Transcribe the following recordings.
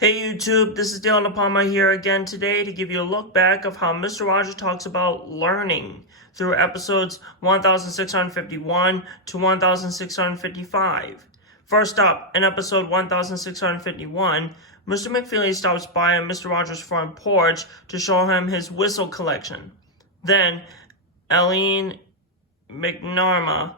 Hey YouTube, this is Dylan Palmer here again today to give you a look back of how Mr. Rogers talks about learning through episodes 1651 to 1655. First up, in episode 1651, Mr. McFeely stops by on Mr. Rogers' front porch to show him his whistle collection. Then, Eileen McNamara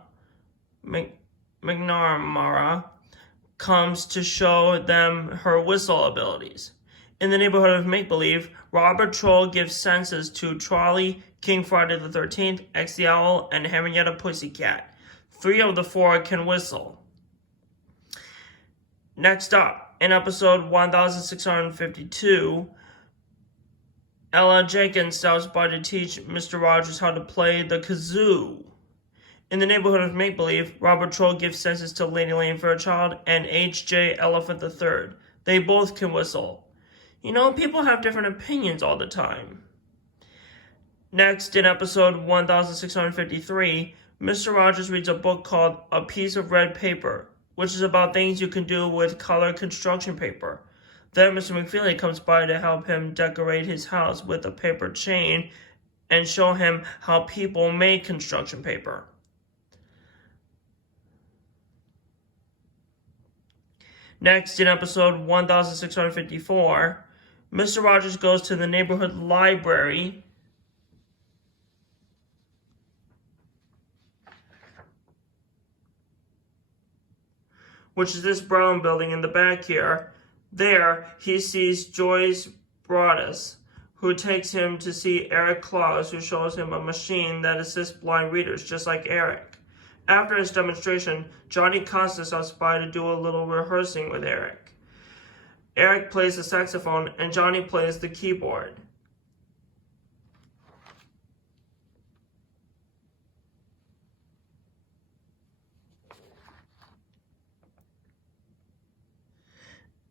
comes to show them her whistle abilities. In the neighborhood of make-believe, Robert Troll gives senses to Trolley, King Friday the 13th, X the Owl, and Henrietta Pussycat. 3 of the 4 can whistle. Next up, in episode 1652, Ella Jenkins stops by to teach Mr. Rogers how to play the kazoo. In the neighborhood of make-believe, Robert Troll gives senses to Lady Lane Fairchild and H.J. Elephant III. They both can whistle. You know, people have different opinions all the time. Next, in episode 1653, Mr. Rogers reads a book called A Piece of Red Paper, which is about things you can do with colored construction paper. Then Mr. McFeely comes by to help him decorate his house with a paper chain and show him how people make construction paper. Next, in episode 1654, Mr. Rogers goes to the neighborhood library which is this brown building in the back here. There, he sees Joyce Broadus, who takes him to see Eric Claus, who shows him a machine that assists blind readers, just like Eric. After his demonstration, Johnny Costa stops by to do a little rehearsing with Eric. Eric plays the saxophone and Johnny plays the keyboard.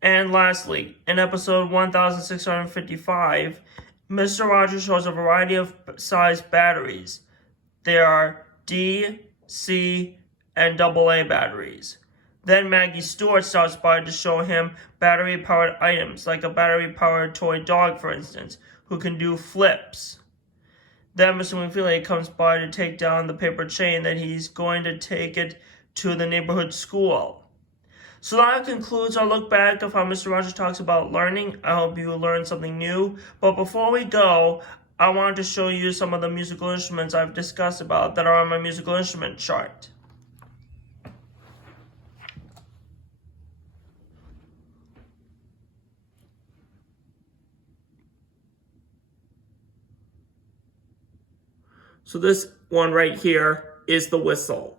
And lastly, in episode 1655, Mr. Rogers shows a variety of size batteries. There are D, C, and AA batteries. Then Maggie Stewart stops by to show him battery-powered items, like a battery-powered toy dog, for instance, who can do flips. Then Mr. McFeely comes by to take down the paper chain that he's going to take it to the neighborhood school. So that concludes our look back of how Mr. Rogers talks about learning. I hope you learned something new. But before we go, I wanted to show you some of the musical instruments I've discussed about that are on my musical instrument chart. So this one right here is the whistle.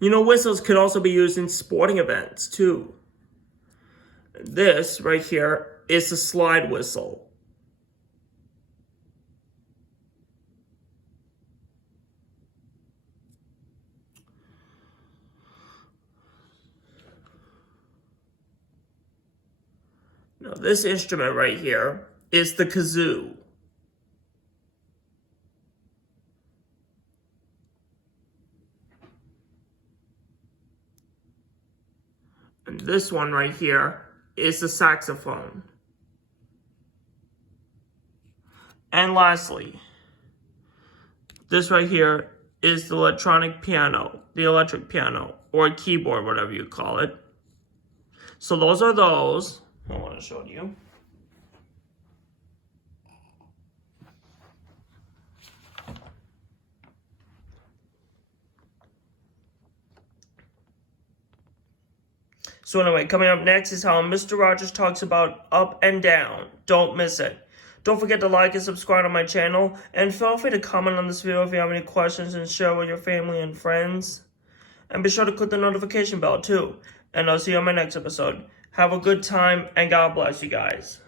You know, whistles could also be used in sporting events too. This right here is the slide whistle. Now this instrument right here is the kazoo. And this one right here is the saxophone. And lastly, this right here is the electric piano, or keyboard, whatever you call it. So those are those. I want to show you. So anyway, coming up next is how Mr. Rogers talks about up and down. Don't miss it. Don't forget to like and subscribe to my channel, and feel free to comment on this video if you have any questions and share with your family and friends. And be sure to click the notification bell too. And I'll see you on my next episode. Have a good time, and God bless you guys.